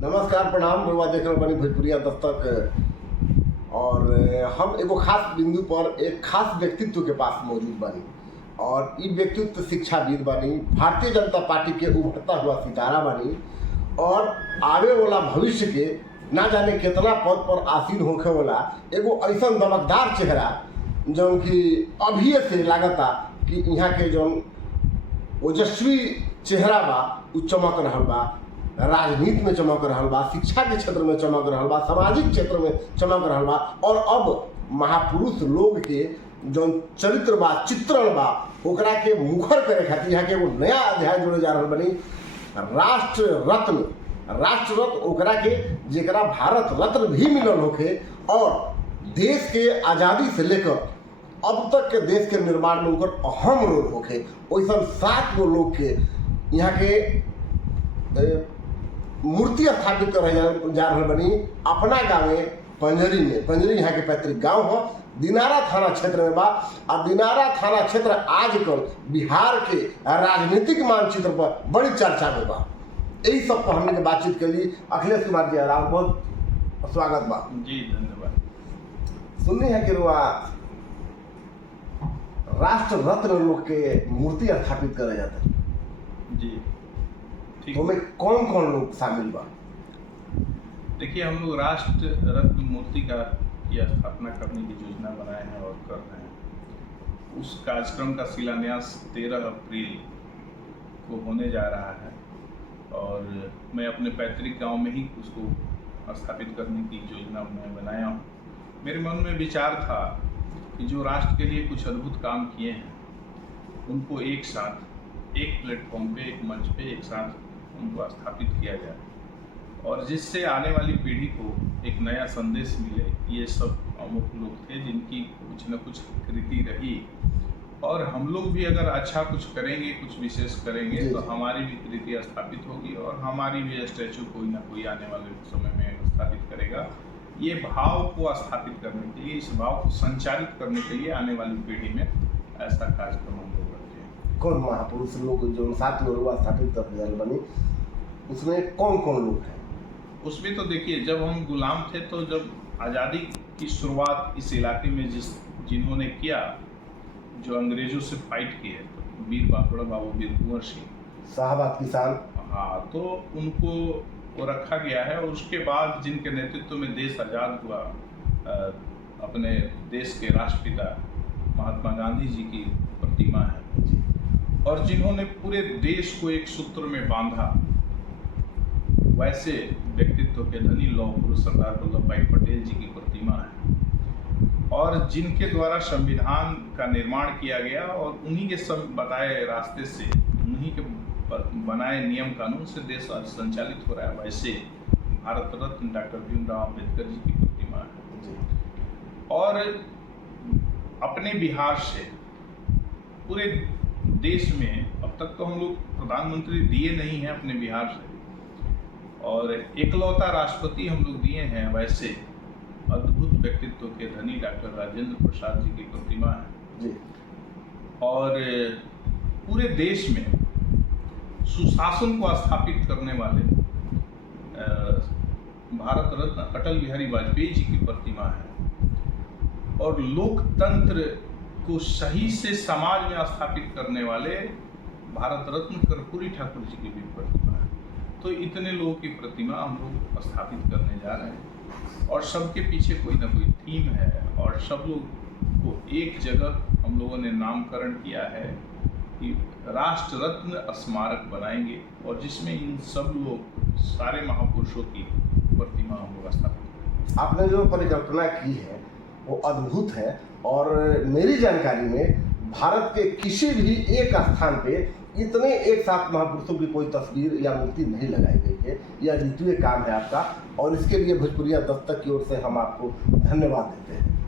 नमस्कार, प्रणाम। रुआ देख रहे बनी भोजपुरिया दस्तक। और हम एगो खास बिंदु पर एक खास व्यक्तित्व के पास मौजूद बानी और ये व्यक्तित्व शिक्षाविद बानी, भारतीय जनता पार्टी के उभरता हुआ सितारा बानी और आवे वाला भविष्य के ना जाने कितना पद पर आसीन होखे वाला एगो ऐसा दमकदार चेहरा जौन कि अभी से लागता कि यहाँ के जौन ओजस्वी चेहरा बा उ चमक रहा बा, राजनीति में चमक रहा बा, शिक्षा के क्षेत्र में चमक रहा बा, सामाजिक क्षेत्र में चमक रहा बा और अब महापुरुष लोग के जौन चरित्र बा, चित्रण बा, ओकरा के मुखर करे खातिर यहाँ के एगो नया अध्याय जोड़े जा रहा बनी। राष्ट्र रत्न ओकरा के जेकरा भारत रत्न भी मिलल होखे और देश के आज़ादी से लेकर अब तक के देश के निर्माण में उनकर अहम रोल होखे, वैसा 7 गो लोग के यहाँ के मूर्ति स्थापित कर जा रहा बनी अपना गाँव पंजरी में। पंजरी यहाँ के पैतृक गांव हो, दिनारा थाना क्षेत्र में बा। और दिनारा थाना क्षेत्र आजकल बिहार के राजनीतिक मानचित्र पर बड़ी चर्चा में बा। यही सब पर हमने बातचीत के लिए अखिलेश कुमार जी राम बहुत स्वागत बा जी। धन्यवाद। सुननी है कि रुआ राष्ट्र रत्न लोग के मूर्ति स्थापित करे जाते हैं जी, ठीक। तो में कौन कौन लोग शामिल बा? देखिए, हम लोग राष्ट्र रत्न मूर्ति की स्थापना करने की योजना बनाए हैं और कर रहे हैं। उस कार्यक्रम का शिलान्यास 13 अप्रैल को होने जा रहा है और मैं अपने पैतृक गांव में ही उसको स्थापित करने की योजना मैं बनाया हूँ। मेरे मन में विचार था कि जो राष्ट्र के लिए कुछ अद्भुत काम किए हैं उनको एक साथ एक प्लेटफॉर्म पे, एक मंच पे एक साथ उनको स्थापित किया जाए और जिससे आने वाली पीढ़ी को एक नया संदेश मिले। ये सब अमुक लोग थे जिनकी कुछ न कुछ कृति रही और हम लोग भी अगर अच्छा कुछ करेंगे, कुछ विशेष करेंगे तो हमारी भी कृति स्थापित होगी और हमारी भी स्टैचू कोई ना कोई आने वाले समय में स्थापित करेगा। ये भाव को स्थापित करने के लिए, इस भाव को संचारित करने के लिए आने वाली पीढ़ी में ऐसा कार्यक्रम हम लोग करते हैं। कौन महापुरुष लोग जो 7 लोग स्थापित कर बनी, उसमें कौन कौन लोग हैं? उसमें तो देखिए, जब हम गुलाम थे तो जब आज़ादी की शुरुआत इस इलाके में जिन्होंने किया, जो अंग्रेजों से फाइट किए, तो वीर बाबड़ा बाबू, वीर कुंवर सिंह शाहबाद किसान, हाँ, तो उनको को रखा गया है। और उसके बाद जिनके नेतृत्व में देश आज़ाद हुआ, अपने देश के राष्ट्रपिता महात्मा गांधी जी की प्रतिमा है और जिन्होंने पूरे देश को एक सूत्र में बांधा, वैसे व्यक्तित्व के धनी लौह पुरुष सरदार वल्लभ भाई पटेल जी की प्रतिमा है और जिनके द्वारा संविधान का निर्माण किया गया और उन्हीं के सब बताए रास्ते से, उन्हीं के बनाए नियम कानून से देश आज संचालित हो रहा है। वैसे भारत रत्न डॉक्टर भीमराव अम्बेडकर जी की प्रतिमा है और अपने बिहार से पूरे देश में अब तक तो हम लोग प्रधानमंत्री दिए नहीं हैं अपने बिहार से और एकलौता राष्ट्रपति हम लोग दिए हैं। वैसे अद्भुत व्यक्तित्व के धनी डॉक्टर राजेंद्र प्रसाद जी की प्रतिमा है जी। और पूरे देश में सुशासन को स्थापित करने वाले भारत रत्न अटल बिहारी वाजपेयी जी की प्रतिमा है और लोकतंत्र को सही से समाज में स्थापित करने वाले भारत रत्न कर्पूरी ठाकुर जी की भी प्रतिमा है। तो इतने लोगों की प्रतिमा हम लोग स्थापित करने जा रहे हैं और सबके पीछे कोई ना कोई थीम है और सब लोग को एक जगह हम लोगों ने नामकरण किया है कि राष्ट्र रत्न स्मारक बनाएंगे और जिसमें इन सब लोग, सारे महापुरुषों की प्रतिमा हम लोग स्थापित। आपने जो परिकल्पना की है वो अद्भुत है और मेरी जानकारी में भारत के किसी भी एक स्थान पे इतने एक साथ महापुरुषों की कोई तस्वीर या मूर्ति नहीं लगाई गई है। यह अद्वितीय काम है आपका और इसके लिए भोजपुरिया दस्तक की ओर से हम आपको धन्यवाद देते हैं।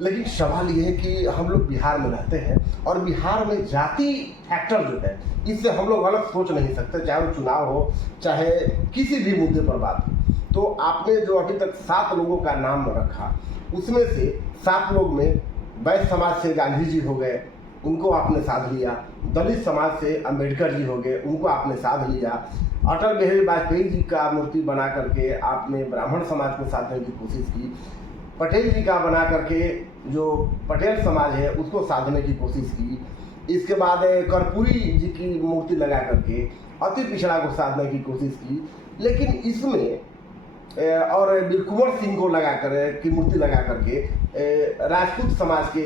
लेकिन सवाल ये है कि हम लोग बिहार में रहते हैं और बिहार में जाति फैक्टर जो है इससे हम लोग अलग सोच नहीं सकते, चाहे वो चुनाव हो चाहे किसी भी मुद्दे पर बात हो। तो आपने जो अभी तक 7 लोगों का नाम रखा उसमें से 7 लोग में वैश्य समाज से गांधी जी हो गए, उनको आपने साध लिया। दलित समाज से अंबेडकर जी हो गए, उनको आपने साध लिया। अटल बिहारी वाजपेयी जी का मूर्ति बना करके आपने ब्राह्मण समाज को साधने की कोशिश की। पटेल जी का बना करके जो पटेल समाज है उसको साधने की कोशिश की। इसके बाद कर्पूरी जी की मूर्ति लगा करके अति पिछड़ा को साधने की कोशिश की। लेकिन इसमें और वीर कुंवर सिंह को लगा कर की मूर्ति लगा करके राजपूत समाज के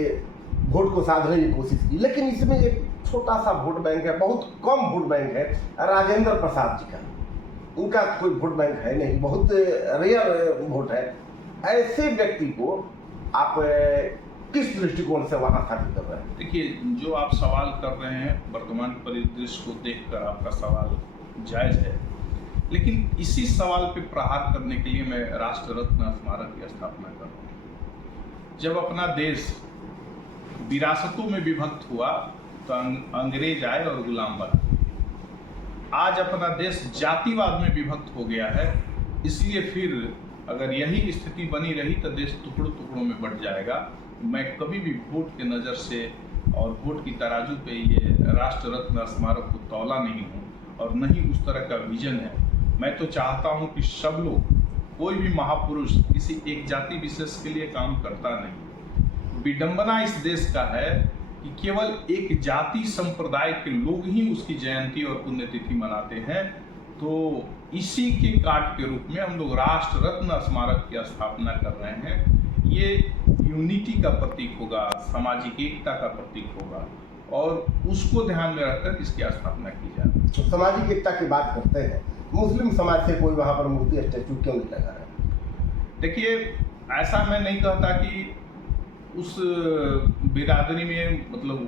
वोट को साधने की कोशिश की। लेकिन इसमें एक छोटा सा वोट बैंक है, बहुत कम वोट बैंक है राजेंद्र प्रसाद जी का। उनका कोई वोट बैंक है नहीं, बहुत रेयर वोट है। ऐसे व्यक्ति को आप किस दृष्टिकोण से वहां स्थापित कर रहे हैं? देखिए, जो आप सवाल कर रहे हैं वर्तमान परिदृश्य को देखकर आपका सवाल जायज है, लेकिन इसी सवाल पे प्रहार करने के लिए मैं राष्ट्र रत्न स्मारक की स्थापना कर रहा हूँ। जब अपना देश विरासतों में विभक्त हुआ तो अंग्रेज आए और गुलाम बना। आज अपना देश जातिवाद में विभक्त हो गया है, इसलिए फिर अगर यही स्थिति बनी रही तो देश टुकड़ों टुकड़ों में बढ़ जाएगा। मैं कभी भी वोट के नज़र से और वोट की तराजू पे ये राष्ट्र रत्न स्मारक को तौला नहीं हूँ और न ही उस तरह का विजन है। मैं तो चाहता हूँ कि सब लोग, कोई भी महापुरुष किसी एक जाति विशेष के लिए काम करता नहीं। विडंबना इस देश का है कि केवल एक जाति संप्रदाय के लोग ही उसकी जयंती और पुण्यतिथि मनाते हैं। तो इसी के काट के रूप में हम लोग राष्ट्र रत्न स्मारक की स्थापना कर रहे हैं। ये यूनिटी का प्रतीक होगा, सामाजिक एकता का प्रतीक होगा और उसको ध्यान में रखकर इसकी स्थापना की जाए। तो सामाजिक एकता की बात करते हैं, मुस्लिम समाज से कोई वहाँ पर मूर्ति स्टैचू क्यों नहीं लगा रहा है? देखिए, ऐसा मैं नहीं कहता कि उस बिरादरी में मतलब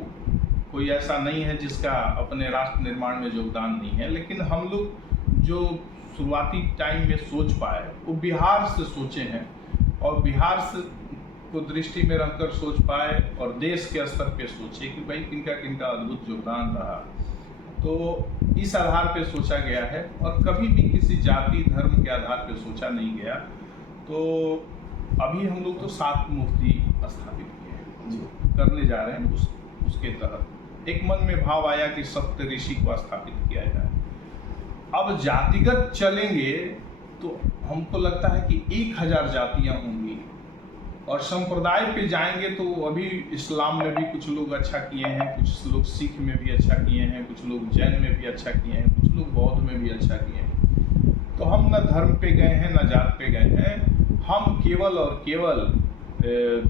कोई ऐसा नहीं है जिसका अपने राष्ट्र निर्माण में योगदान नहीं है, लेकिन हम लोग जो शुरुआती टाइम में सोच पाए वो बिहार से सोचे हैं और बिहार से को दृष्टि में रखकर सोच पाए और देश के स्तर पे सोचे कि भाई किनका किनका अद्भुत योगदान रहा। तो इस आधार पे सोचा गया है और कभी भी किसी जाति धर्म के आधार पे सोचा नहीं गया। तो अभी हम लोग तो 7 मूर्ति स्थापित किए हैं, करने जा रहे हैं। उसके तहत एक मन में भाव आया कि सप्त ऋषि को स्थापित किया जाए। अब जातिगत चलेंगे तो हमको लगता है कि 1000 जातियां होंगी और संप्रदाय पे जाएंगे तो अभी इस्लाम में भी कुछ लोग अच्छा किए हैं, कुछ लोग सिख में भी अच्छा किए हैं, कुछ लोग जैन में भी अच्छा किए हैं, कुछ लोग बौद्ध में भी अच्छा किए हैं। तो हम न धर्म पे गए हैं न जात पे गए हैं, हम केवल और केवल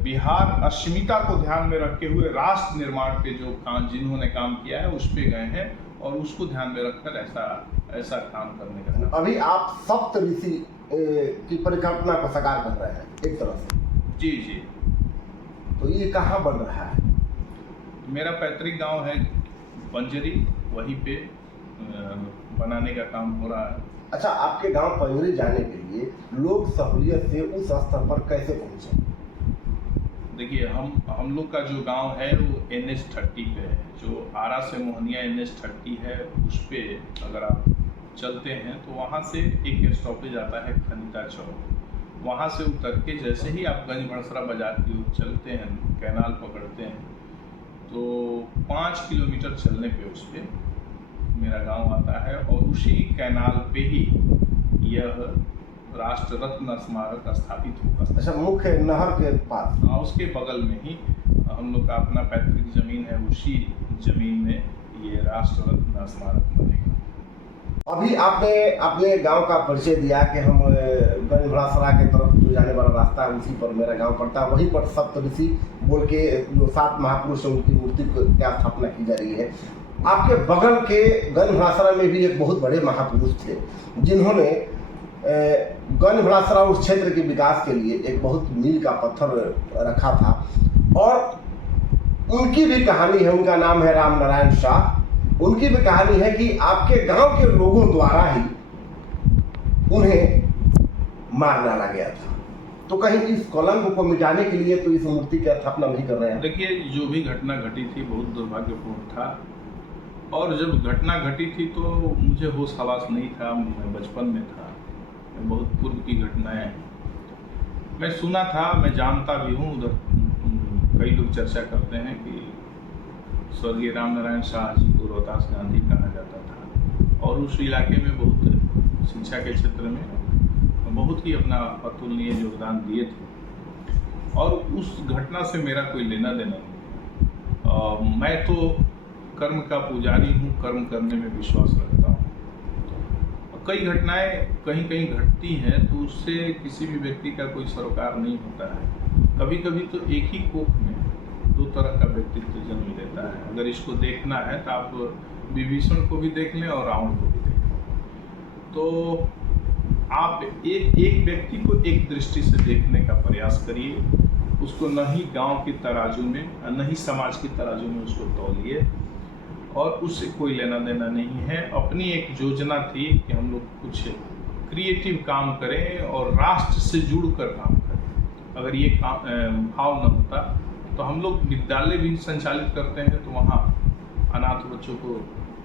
बिहार अस्मिता को ध्यान में रखते हुए राष्ट्र निर्माण पे जो काम जिन्होंने काम किया है उस पे गए हैं और उसको ध्यान में रखकर ऐसा काम करने का। अभी आप सप्त ऋषि की परिकल्पना को साकार कर रहे हैं एक तरह से। जी जी। तो ये कहाँ बन रहा है? मेरा पैतृक गांव है पंजरी, वहीं पे बनाने का काम हो रहा है। अच्छा, आपके गांव पंजरी जाने के लिए लोग सहूलियत से उस स्तर पर कैसे पहुंचे? देखिए, हम लोग का जो गांव है वो NH30 पे है। जो आरा से मोहनिया NH30 है उस पे अगर आप चलते हैं तो वहाँ से एक स्टॉपेज आता है खनिता चौक। वहाँ से उतर के जैसे ही आप गंज बड़सरा बाजार की ओर चलते हैं, कैनाल पकड़ते हैं, तो 5 किलोमीटर चलने पे उस पे मेरा गांव आता है और उसी कैनाल पे ही यह राष्ट्र रत्न स्मारक स्थापित होगा। अच्छा, मुख्य नहर के पास? हाँ, उसके बगल में ही हम लोग का अपना पैतृक जमीन है, उसी जमीन में ये राष्ट्र रत्न स्मारक बनेगा। अभी आपने अपने गांव का परिचय दिया कि हम गंज बड़सरा के तरफ जो जाने वाला रास्ता है उसी पर मेरा गांव पड़ता है, वहीं पर सप्तऋषि बोल के जो 7 महापुरुष हैं उनकी मूर्ति की स्थापना की जा रही है। आपके बगल के गंज बड़सरा में भी एक बहुत बड़े महापुरुष थे जिन्होंने गंज बड़सरा उस क्षेत्र के विकास के लिए एक बहुत मील का पत्थर रखा था और उनकी भी कहानी है। उनका नाम है राम नारायण शाह। उनकी भी कहानी है कि आपके गांव के लोगों द्वारा ही उन्हें मार डाला गया था। तो कहीं इस कलंक को मिटाने के लिए तो इस मूर्ति की स्थापना नहीं कर रहे हैं? देखिए, जो भी घटना घटी थी बहुत दुर्भाग्यपूर्ण था और जब घटना घटी थी तो मुझे होश हवास नहीं था, मैं बचपन में था, बहुत पूर्व की घटनाएं मैं सुना था, मैं जानता भी हूँ। उधर कई लोग चर्चा करते हैं कि स्वर्गीय राम नारायण शाह जी को रोहतास गांधी कहा जाता था और उस इलाके में बहुत शिक्षा के क्षेत्र में बहुत ही अपना अतुलनीय योगदान दिए थे और उस घटना से मेरा कोई लेना देना नहीं। मैं तो कर्म का पुजारी हूँ, कर्म करने में विश्वास रखता हूँ। कई घटनाएं कहीं कहीं घटती हैं तो उससे किसी भी व्यक्ति का कोई सरोकार नहीं होता है। कभी कभी तो एक ही कोख में दो तरह का व्यक्तित्व जन्म लेता है। अगर इसको देखना है तो आप विभीषण को भी देख लें और रावण को भी देख लें। तो आप एक व्यक्ति को एक दृष्टि से देखने का प्रयास करिए, उसको न ही गांव की तराजू में न ही समाज की तराजू में उसको तौलिए और उससे कोई लेना देना नहीं है। अपनी एक योजना थी कि हम लोग कुछ क्रिएटिव काम करें और राष्ट्र से जुड़कर काम करें। अगर ये भाव न होता तो हम लोग विद्यालय भी संचालित करते हैं तो वहाँ अनाथ बच्चों को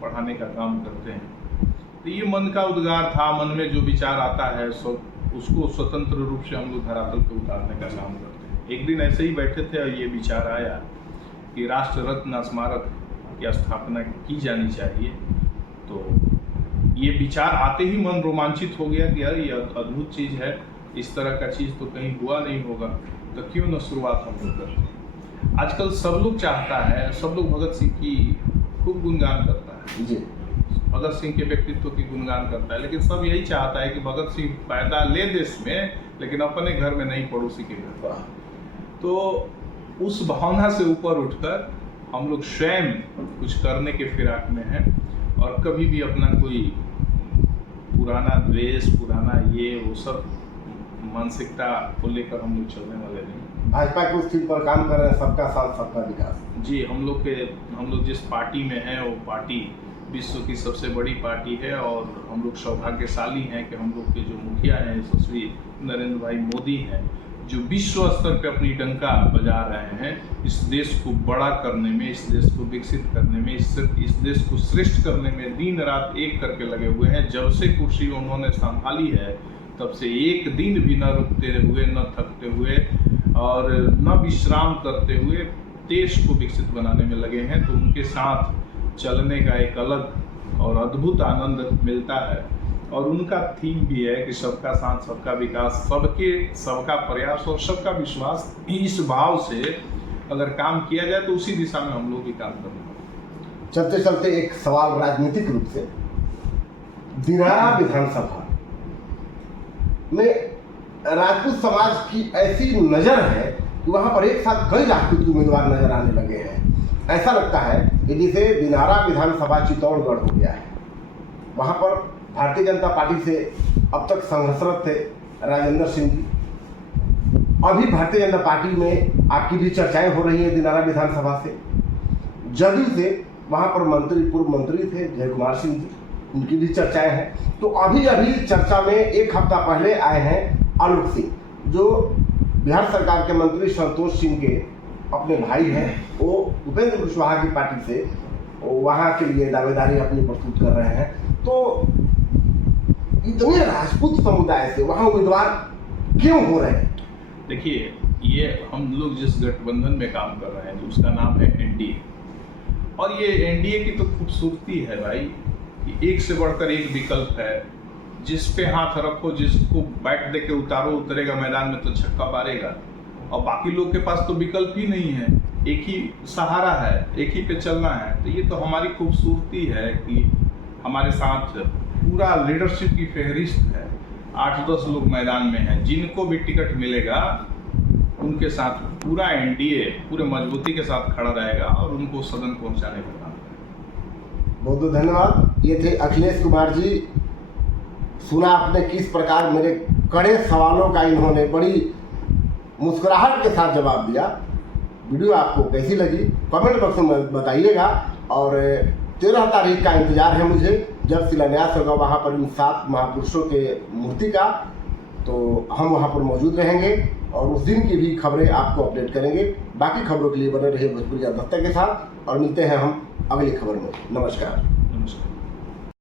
पढ़ाने का काम करते हैं। तो ये मन का उद्गार था, मन में जो विचार आता है उसको स्वतंत्र रूप से हम लोग धरातल पर उतारने का काम करते हैं। एक दिन ऐसे ही बैठे थे और ये विचार आया कि राष्ट्र रत्न स्मारक की स्थापना की जानी चाहिए। तो ये विचार आते ही मन रोमांचित हो गया कि यार ये अद्भुत चीज़ है, इस तरह का चीज़ तो कहीं हुआ नहीं होगा, तो क्यों न शुरुआत हम लोग करते हैं। आजकल सब लोग चाहता है, सब लोग भगत सिंह की खूब गुणगान करता है जी, भगत सिंह के व्यक्तित्व की गुणगान करता है, लेकिन सब यही चाहता है कि भगत सिंह पैदा ले देश में लेकिन अपने घर में नहीं, पड़ोसी के घर पर। तो उस भावना से ऊपर उठकर हम लोग स्वयं कुछ करने के फिराक में हैं और कभी भी अपना कोई पुराना द्वेष, पुराना ये वो सब मानसिकता को लेकर हम लोग चलने वाले नहीं। भाजपा के उस चीज पर काम कर रहे हैं, सबका साथ सबका विकास। जी, हम लोग जिस पार्टी में हैं वो पार्टी विश्व की सबसे बड़ी पार्टी है और हम लोग सौभाग्यशाली हैं कि हम लोग के जो मुखिया हैं यशस्वी नरेंद्र भाई मोदी हैं, जो विश्व स्तर पे अपनी डंका बजा रहे हैं इस देश को बड़ा करने में, इस देश को विकसित करने में, इस देश को श्रेष्ठ करने में दिन रात एक करके लगे हुए हैं। जब से कुर्सी उन्होंने संभाली है तब से एक दिन भी न रुकते हुए, न थकते हुए और न विश्राम करते हुए देश को विकसित बनाने में लगे हैं। तो उनके साथ चलने का एक अलग और अद्भुत आनंद मिलता है और उनका थीम भी है कि सबका साथ सबका विकास, सबका प्रयास और सबका विश्वास। इस भाव से अगर काम किया जाए तो उसी दिशा में हम लोग भी काम करेंगे। चलते चलते एक सवाल राजनीतिक रूप से, दिनारा विधानसभा में राजपूत समाज की ऐसी नजर है कि वहां पर एक साथ कई राजपूत उम्मीदवार नजर आने लगे हैं। ऐसा लगता है कि जिसे दिनारा विधानसभा चित्तौड़गढ़ हो गया है। वहां पर भारतीय जनता पार्टी से अब तक संघर्षरत थे राजेंद्र सिंह जी। अभी भारतीय जनता पार्टी में आपकी भी चर्चाएं हो रही है दिनारा विधानसभा से। जदयू से वहां पर पूर्व मंत्री थे जय कुमार सिंह जी, उनकी भी चर्चाएं हैं। तो अभी चर्चा में एक हफ्ता पहले आए हैं आलोक सिंह, जो बिहार सरकार के मंत्री संतोष सिंह के अपने भाई हैं। वो उपेंद्र कुशवाहा की पार्टी से वहां के लिए दावेदारी अपनी प्रस्तुत कर रहे हैं। तो इतने राजपूत समुदाय से वहां उम्मीदवार क्यों हो रहे हैं? देखिए, ये हम लोग जिस गठबंधन में काम कर रहे हैं उसका नाम है एनडीए और ये एनडीए की तो खूबसूरती है भाई कि एक से बढ़कर एक विकल्प है। जिस पे हाथ रखो, जिसको बैट दे के उतारो, उतरेगा मैदान में तो छक्का मारेगा और बाकी लोग के पास तो विकल्प ही नहीं है, एक ही सहारा है, एक ही पे चलना है। तो ये तो हमारी खूबसूरती है कि हमारे साथ पूरा लीडरशिप की फहरिस्त है। 8-10 लोग मैदान में हैं, जिनको भी टिकट मिलेगा उनके साथ पूरा एनडीए पूरे मजबूती के साथ खड़ा रहेगा और उनको सदन पहुंचाने का काम करेगा। बहुत बहुत धन्यवाद। ये थे अखिलेश कुमार जी। सुना आपने किस प्रकार मेरे कड़े सवालों का इन्होंने बड़ी मुस्कुराहट के साथ जवाब दिया। वीडियो आपको कैसी लगी कमेंट बॉक्स में बताइएगा और 13 तारीख का इंतजार है मुझे, जब शिलान्यास होगा वहाँ पर इन 7 महापुरुषों के मूर्ति का। तो हम वहाँ पर मौजूद रहेंगे और उस दिन की भी खबरें आपको अपडेट करेंगे। बाकी खबरों के लिए बने रहिए भोजपुरिया दस्तक के साथ और मिलते हैं हम अगली खबर में। नमस्कार।